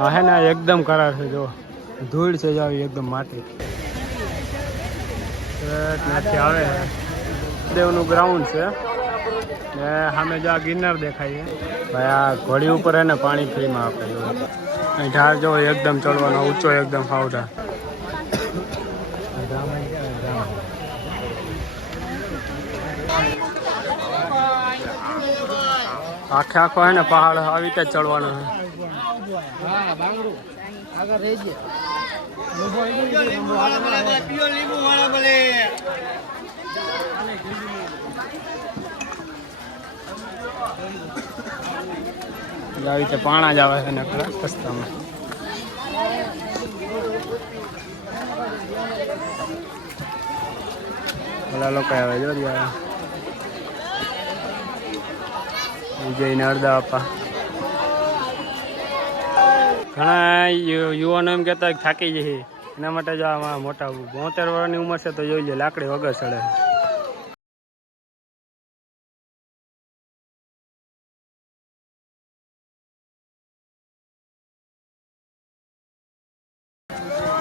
હા હે ને એકદમ કરાર છે જો ધૂળ છે જ આવી એકદમ માટી ત્યાંથી આવે દેવનું ગ્રાઉન્ડ છે ને સામે જો આ ગિરનાર દેખાય છે ભાઈ આ ઘોડી ઉપર હે ને પાણી ફ્રીમાં આપે અહીં ઢાળ જો એકદમ ચડવાનો ઊંચો એકદમ ફાવડા આખે આખો હે ને પહાડ આવી રીતે ચડવાનો છે આવી રીતે પાણા જ આવે છે ને રસ્તામાં બધા લોકો આવે જો વિજયને અડધા આપવા ઘણા યુવાનો એમ કહેતા થાકી જશે એના માટે જો આમાં મોટા 72 વર્ષની ઉંમર છે તો જોઈ લે લાકડી વગર ચડે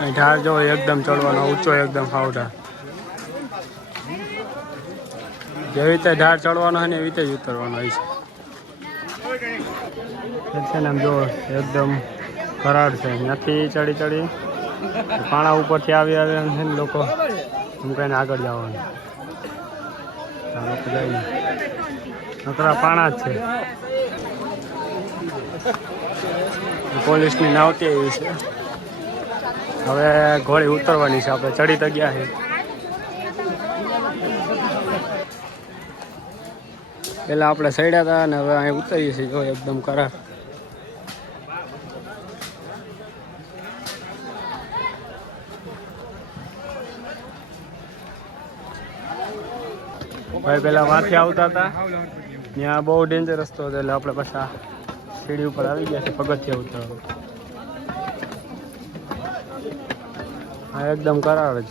ઢાળ જો એકદમ ચડવાનો ઊંચો એકદમ ફાવડા જેવી રીતે ઢાળ ચડવાનો હોય ને એવી રીતે જ ઉતરવાનો હોય છે ને આમ જો એકદમ કરાડ છે ત્યાંથી ચડી પાણા ઉપરથી આવી છે ને લોકો એમ કહીને આગળ જવાનું લોકો જઈને નકરા પાણા જ છે પોલીસની નાવતી એવી છે હવે ઘોડી ઉતરવાની છે આપણે ચડી તો ગયા છે પેલા આપણે સડ્યા હતા ને હવે અહીં ઉતરીએ છીએ જો એકદમ કરાર ભાઈ પેલા માથે આવતા હતા ત્યાં બહુ ડેન્જર રસ્તો હતો એટલે આપણે પાછા સીડી ઉપર આવી ગયા છે પગથિયા ઉતરવા હા એકદમ કરાર જ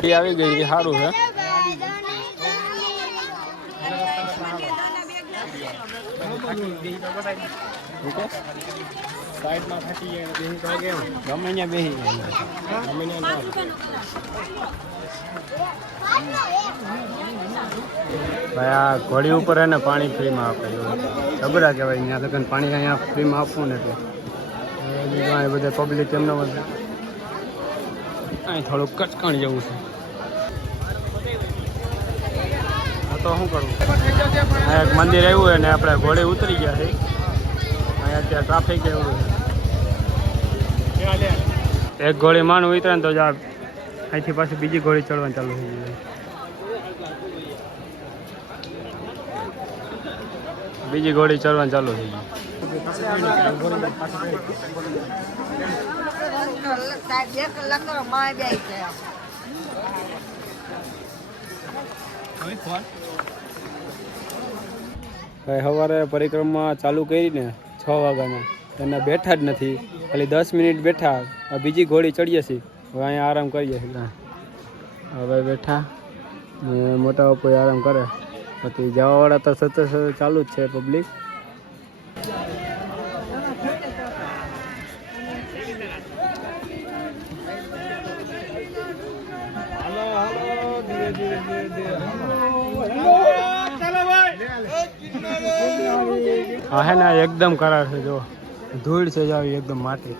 છે આવી ગઈ સારું છે સાઈડમાં ફાટી જાય બેસી તો કેમ ગમે ત્યાં બેસી જાય ગમે ત્યાં ભાઈ આ ઘોડી ઉપર હે ને પાણી ફ્રીમાં આપે જબરા કહેવાય ત્યાં લગન પાણી અહીંયા ફ્રીમાં આપવું ને એટલે બધા પબ્લિક એમનો બધું અહીં થોડુંક કચકણ જેવું છે તો શું કરવું આ એક મંદિર આવ્યું હોય ને આપણે ઘોડે ઉતરી ગયા છે અહીંયા અત્યારે ટ્રાફિક એવું છે એક ઘોડી માનું ઉતરે ને તો જ અહીંથી પાછી બીજી ઘોડી ચડવાનું ચાલુ થઈ જાય બીજી ઘોડી ચડવાનું ચાલુ થઈ ગઈ સવારે પરિક્રમા ચાલુ કરીને 6 વાગ્યાના એને બેઠા જ નથી ખાલી 10 મિનિટ બેઠા બીજી ઘોડી ચડીએ છીએ હવે અહીંયા આરામ કરીએ છીએ હવે બેઠા મોટા બાપુ આરામ કરે પછી જવાવાળા તો સતત ચાલુ જ છે પબ્લિક હા હે ને એકદમ કરાર છે જો ધૂળ છે જ આવી એકદમ માટી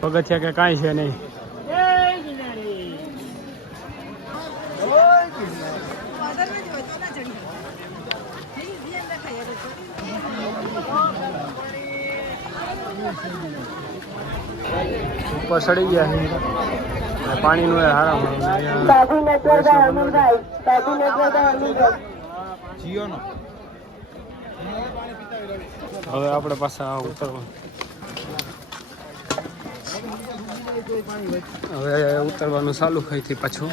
પગથિયા કે કાંઈ છે નહીં ઉપર ચડી ગયા છે પાણીનું હારા હવે આપણે પાછા ઉતરવાનું હવે ઉતરવાનું ચાલુ અહીંથી પાછું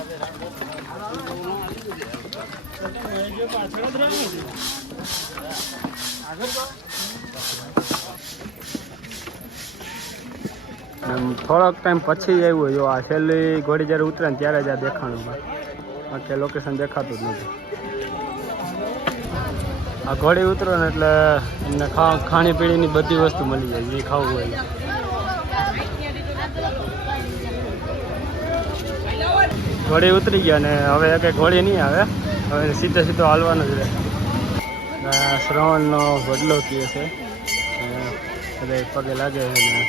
થોડોક ટાઈમ પછી આવ્યું જો આ છેલ્લી ઘોડી જ્યારે ઉતરે ને ત્યારે જ આ દેખાણું બાકી લોકેશન દેખાતું જ નથી આ ઘોડી ઉતરો ને એટલે એમને ખાણી પીણીની બધી વસ્તુ મળી જાય, જે ખાવું હોય. ઘોડી ઉતરી ગયા ને હવે કંઈ ઘોડી નહીં આવે, હવે સીધો હાલવાનું જ રહે. શ્રવણનો બદલો કહે છે, બધા પગે લાગે છે ને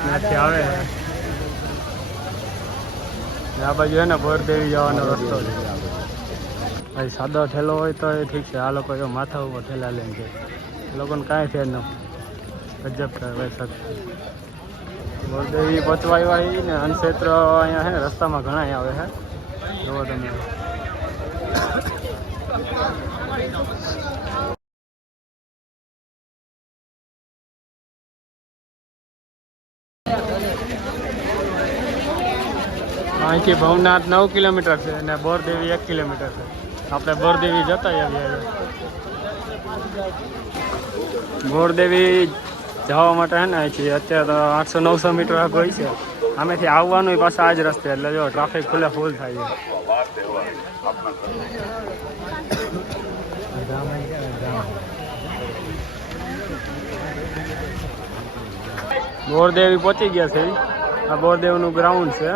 ત્યાંથી આવે છે. આ બાજુ છે ને બોરદેવી જવાનો રસ્તો છે. ભાઈ સાદો ઠેલો હોય તો એ ઠીક છે, આ લોકો જો માથા ઉપર ઠેલા લઈને છે, એ લોકોને કાંઈ ફેર ન ગજબ કરે ભાઈ સત. બોરદેવી પચવા આવ્યા ને અનક્ષેત્ર અહીંયા છે ને રસ્તામાં ઘણા આવે છે, જોવો તમે. અહીંથી ભવનાથ 9 કિલોમીટર છે અને બોરદેવી 1 કિલોમીટર છે. આપણે બોરદેવી જતા આવીએ. બોરદેવી જવા માટે છે ને અહીંથી અત્યારે તો 800-900 મીટર હોય છે. આમેથી આવવાનું પાછા આ જ રસ્તે, એટલે જો ટ્રાફિક ફૂલ થાય છે. બોરદેવી પહોંચી ગયા છે. આ બોરદેવનું ગ્રાઉન્ડ છે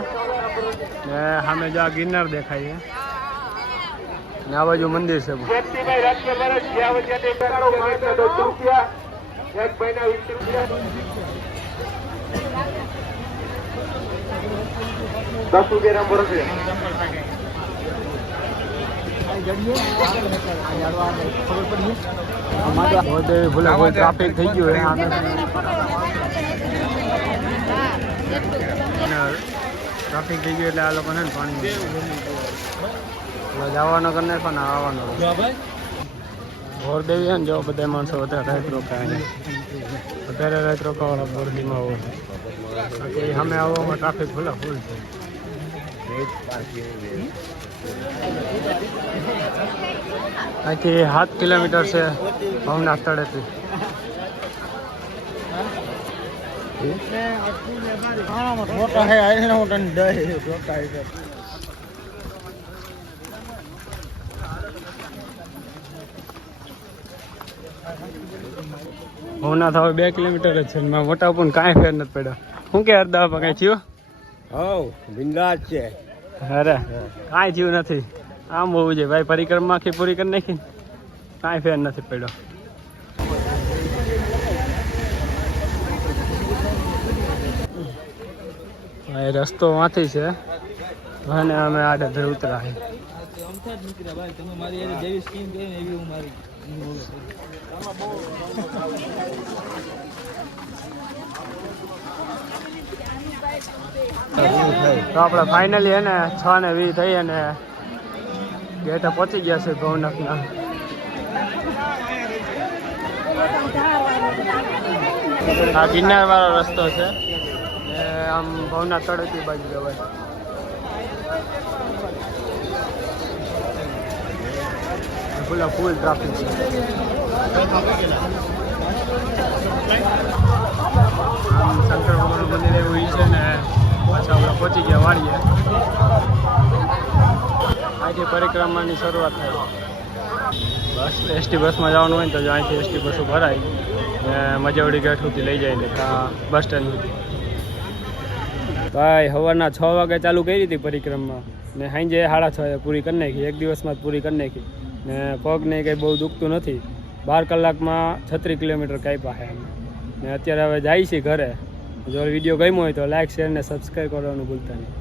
ને સામે જો આ ગિરનાર દેખાય છે ને આ બાજુ મંદિર છે. બોરદેવી ભૂલે કોઈ ટ્રાફિક થઈ ગયું હોય ટ્રાફિક થઈ ગયું એટલે આ લોકો ને પાણી જવાનો કરીને પણ આવવાનો. બોરદેવી છે ને જો બધા માણસો વધારે રાત રોકાય, વધારે રાત રોકાવાળા બોરદેવીમાં હોય. બાકી સામે આવવામાં ટ્રાફિક ફૂલ છે. અહીંથી 7 કિલોમીટર છે ભવનાથ તળેથી. ભવનાથ હવે 2 કિલોમીટર જ છે. મોટા પણ કાંઈ ફેર નથી પડ્યો. શું કે અર્ધા કઈ થયું? બિંદાસ છે. અરે કાંઈ થયું નથી. આમ હોવું જોઈએ ભાઈ, પરિક્રમા આખી પૂરી કરી નાખી, કાંઈ ફેર નથી પડ્યો. રસ્તો વાંથી છે અને અમે આડે ઉતરા છે. તો આપણે ફાઇનલી હે ને 6:20 થઈ અને ગેટે પહોંચી ગયા છે ભવનાથના. આ ગિરનાર વાળો રસ્તો છે, આમ ભવનાથ તળેટી બાજુ જવાય. ફૂલ ટ્રાફિક છે. આમ શંકર ભગવાનનું મંદિર એવું છે ને પાછા આપણે પહોંચી ગયા વાળીએ. અહીંથી પરિક્રમાની શરૂઆત થાય. બસ એસટી બસમાં જવાનું હોય ને તો અહીંથી એસટી બસો ભરાય ને મજવડી ગેટ સુધી લઈ જાય ને બસ સ્ટેન્ડ સુધી. ભાઈ સવારના 6 વાગે ચાલુ કરી હતી પરિક્રમા ને સાંજે 6:30 પૂરી કરી નાખી. એક દિવસમાં જ પૂરી કરી નાખી ને પગને કંઈ બહુ દુખતું નથી. 12 કલાકમાં 36 કિલોમીટર કાપ્યા છે ને અત્યારે હવે જાય છે ઘરે. જો વિડીયો ગમ્યો હોય તો લાઈક, શેર ને સબસ્ક્રાઈબ કરવાનું ભૂલતા નહીં.